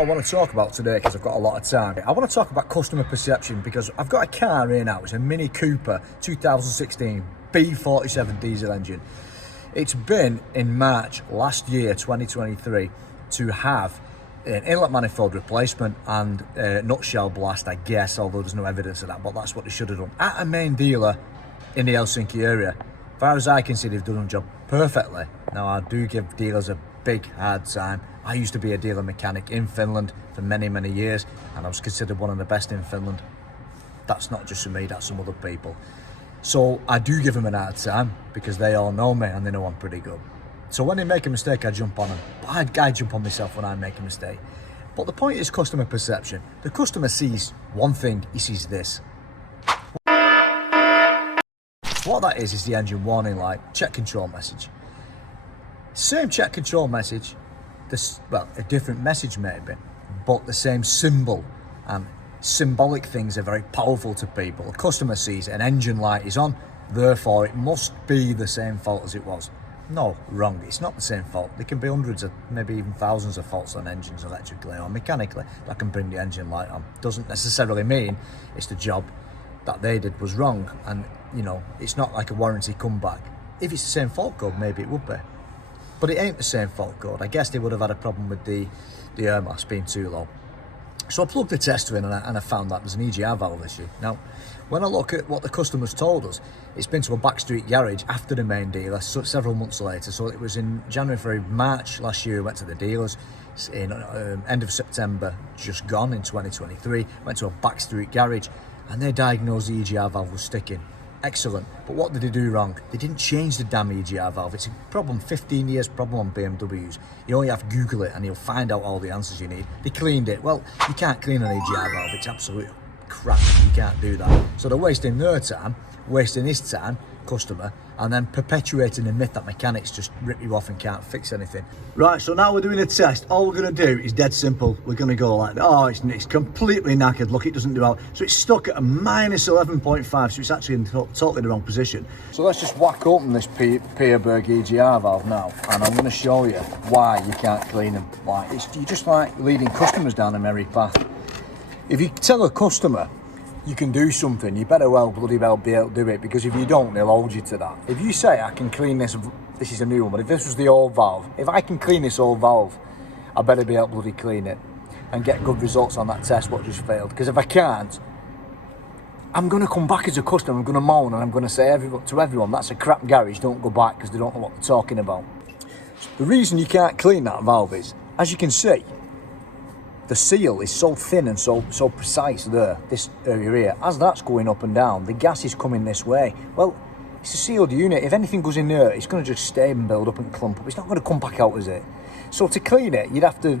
I want to talk about today, because I've got a lot of time. I want to talk about customer perception, because I've got a car here now. It's a Mini Cooper 2016 B47 diesel engine. It's been in March last year, 2023, to have an inlet manifold replacement and nutshell blast, I guess, although there's no evidence of that, but that's what they should have done at a main dealer in the Helsinki area. As far as I can see, they've done the job perfectly. Now, I do give dealers a big hard time. I used to be a dealer mechanic in Finland for many years, and I was considered one of the best in Finland. That's not just for me, that's some other people. So I do give them a hard time, because they all know me and they know I'm pretty good. So when they make a mistake, I jump on them. I jump on myself when I make a mistake. But the point is customer perception. The customer sees one thing, he sees this. What that is the engine warning light, check control message. Same check control message, well, a different message maybe, but the same symbol. And symbolic things are very powerful to people. A customer sees an engine light is on, therefore it must be the same fault as it was. No, wrong, it's not the same fault. There can be hundreds of, maybe even thousands of faults on engines electrically or mechanically that can bring the engine light on. Doesn't necessarily mean it's the job that they did was wrong, and you know, it's not like a warranty comeback. If it's the same fault code, maybe it would be. But it ain't the same fault code. I guess they would have had a problem with the air mass being too low. So I plugged the tester in and I found that there's an EGR valve issue. Now, when I look at what the customers told us, it's been to a backstreet garage after the main dealer, so several months later. So it was in January, March last year, we went to the dealers. In end of September, just gone in 2023, went to a backstreet garage and they diagnosed the EGR valve was sticking. Excellent. But what did they do wrong? They didn't change the damn EGR valve. It's a problem, 15 years problem on BMWs. You only have to Google it and you'll find out all the answers you need. They cleaned it. Well, you can't clean an EGR valve. It's absolute crap. You can't do that. So they're wasting their time, wasting his time, customer, and then perpetuating the myth that mechanics just rip you off and can't fix anything. Right, so now we're doing a test. All we're going to do is dead simple. We're going to go like, oh, it's completely knackered. Look, it doesn't do out. So it's stuck at a minus 11.5, so it's actually in totally the wrong position. So let's just whack open this Peerberg EGR valve now, and I'm going to show you why you can't clean them. Like, you're just like leading customers down a merry path. If you tell a customer you can do something, you better bloody well be able to do it, because if you don't, they'll hold you to that. If you say, I can clean this is a new one, but if this was the old valve, if I can clean this old valve, I better be able to bloody clean it and get good results on that test what just failed. Because if I can't, I'm going to come back as a customer, I'm going to moan, and I'm going to say to everyone, that's a crap garage, don't go back, because they don't know what they're talking about. The reason you can't clean that valve is, as you can see, the seal is so thin and so precise there, this area here. As that's going up and down, the gas is coming this way. Well, it's a sealed unit. If anything goes in there, it's going to just stay and build up and clump up. It's not going to come back out, is it? So to clean it, you'd have to,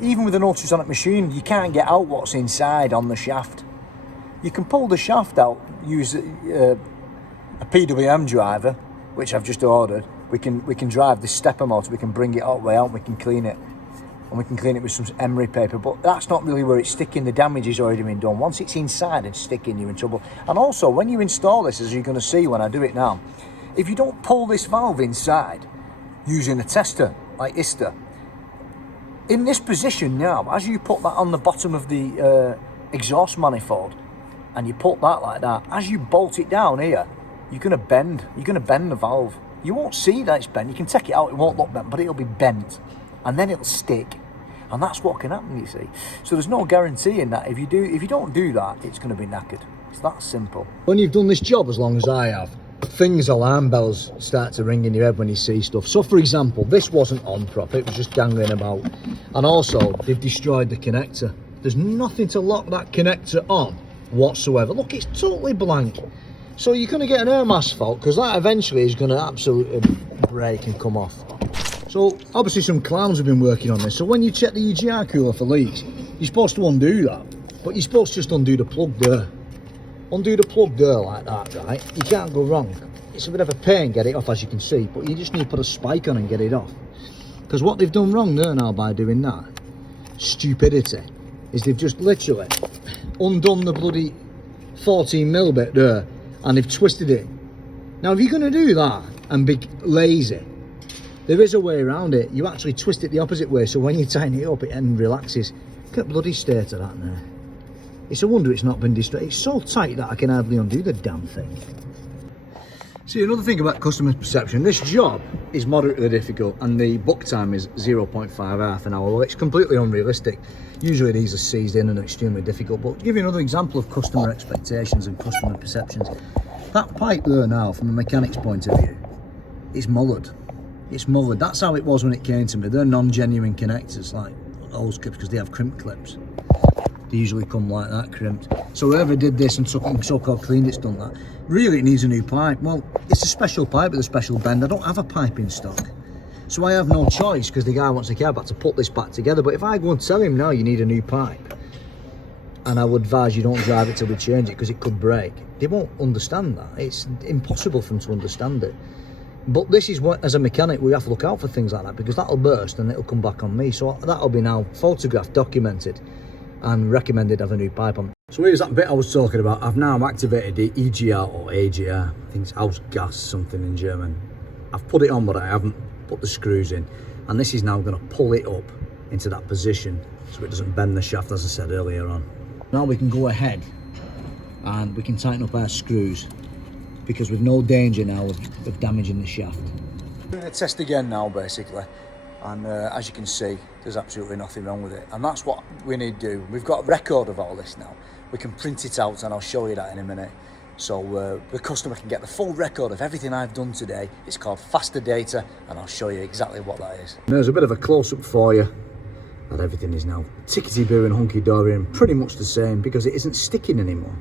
even with an ultrasonic machine, you can't get out what's inside on the shaft. You can pull the shaft out, use a PWM driver, which I've just ordered. We can drive the stepper motor, we can bring it all the way out, we can clean it. And we can clean it with some emery paper, but that's not really where it's sticking. The damage has already been done. Once it's inside and sticking, you're in trouble. And also, when you install this, as you're going to see when I do it now, if you don't pull this valve inside using a tester like ISTA, in this position now, as you put that on the bottom of the exhaust manifold, and you put that like that, as you bolt it down here, you're going to bend the valve. You won't see that it's bent. You can take it out, it won't look bent, but it'll be bent. And then it'll stick, and that's what can happen, you see. So there's no guarantee in that. If you don't do that, it's going to be knackered. It's that simple. When you've done this job as long as I have, alarm bells start to ring in your head when you see stuff. So for example, this wasn't on proper, it was just dangling about. And also, they've destroyed the connector. There's nothing to lock that connector on whatsoever. Look, it's totally blank. So you're going to get an air mass fault, because that eventually is going to absolutely break and come off. So obviously some clowns have been working on this. So when you check the EGR cooler for leaks, you're supposed to undo that, but you're supposed to just undo the plug there. Undo the plug there like that, right? You can't go wrong. It's a bit of a pain get it off, as you can see, but you just need to put a spike on and get it off. Because what they've done wrong there now by doing that, stupidity, is they've just literally undone the bloody 14mm bit there, and they've twisted it. Now if you're going to do that and be lazy, There is a way around it. You actually twist it the opposite way, so when you tighten it up, it then relaxes. Look at the bloody state of that there. It's a wonder it's not been destroyed. It's so tight that I can hardly undo the damn thing. See, another thing about customer perception, this job is moderately difficult and the book time is 0.5 half an hour. Well, it's completely unrealistic. Usually these are seized in and are extremely difficult, but to give you another example of customer expectations and customer perceptions, that pipe there now, from a mechanic's point of view, is mullered. It's mullered. That's how it was when it came to me. They're non-genuine connectors, like those clips, because they have crimp clips. They usually come like that, crimped. So whoever did this and so-called cleaned it's done that. Really, it needs a new pipe. Well, it's a special pipe with a special bend. I don't have a pipe in stock. So I have no choice, because the guy wants a cab back to put this back together. But if I go and tell him now you need a new pipe, and I would advise you don't drive it till we change it because it could break, they won't understand that. It's impossible for them to understand it. But this is what, as a mechanic, we have to look out for things like that, because that'll burst and it'll come back on me. So that'll be now photographed, documented, and recommended have a new pipe on. So here's that bit I was talking about. I've now activated the EGR or AGR. I think it's Ausgas something in German. I've put it on, but I haven't put the screws in. And this is now going to pull it up into that position so it doesn't bend the shaft, as I said earlier on. Now we can go ahead and we can tighten up our screws, because we've no danger now of damaging the shaft. We're going to test again now, basically. And as you can see, there's absolutely nothing wrong with it, and that's what we need to do. We've got a record of all this now. We can print it out and I'll show you that in a minute, so the customer can get the full record of everything I've done today. It's called faster data, and I'll show you exactly what that is. There's a bit of a close-up for you, that everything is now tickety-boo and hunky-dory and pretty much the same, because it isn't sticking anymore.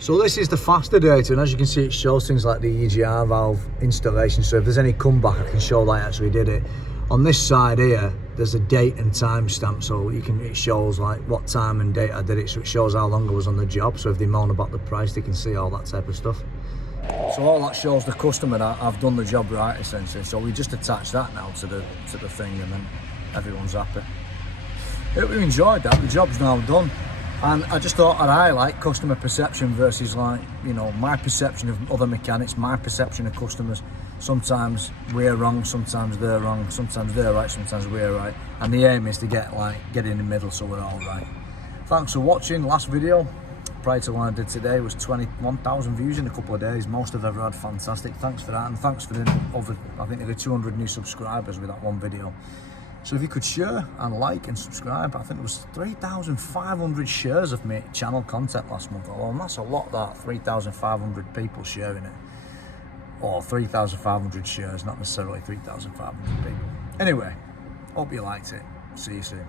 So this is the faster data, and as you can see, it shows things like the EGR valve installation. So if there's any comeback, I can show that I actually did it. On this side here, there's a date and time stamp, so it shows like what time and date I did it, so it shows how long I was on the job. So if they moan about the price, they can see all that type of stuff. So all that shows the customer that I've done the job right, essentially. So we just attach that now to the thing, and then everyone's happy. Hope you enjoyed that. The job's now done. And I just thought I'd highlight customer perception versus, like, you know, my perception of other mechanics, my perception of customers. Sometimes we're wrong, sometimes they're wrong, sometimes they're right, sometimes we're right. And the aim is to get in the middle, so we're all right. Thanks for watching. Last video, prior to one I did today, was 21,000 views in a couple of days. Most I've ever had. Fantastic. Thanks for that, and thanks for the over, I think there are 200 new subscribers with that one video. So if you could share and like and subscribe. I think it was 3,500 shares of my channel content last month alone. That's a lot, that 3,500 people sharing it, or 3,500 shares, not necessarily 3,500 people. Anyway, hope you liked it. See you soon.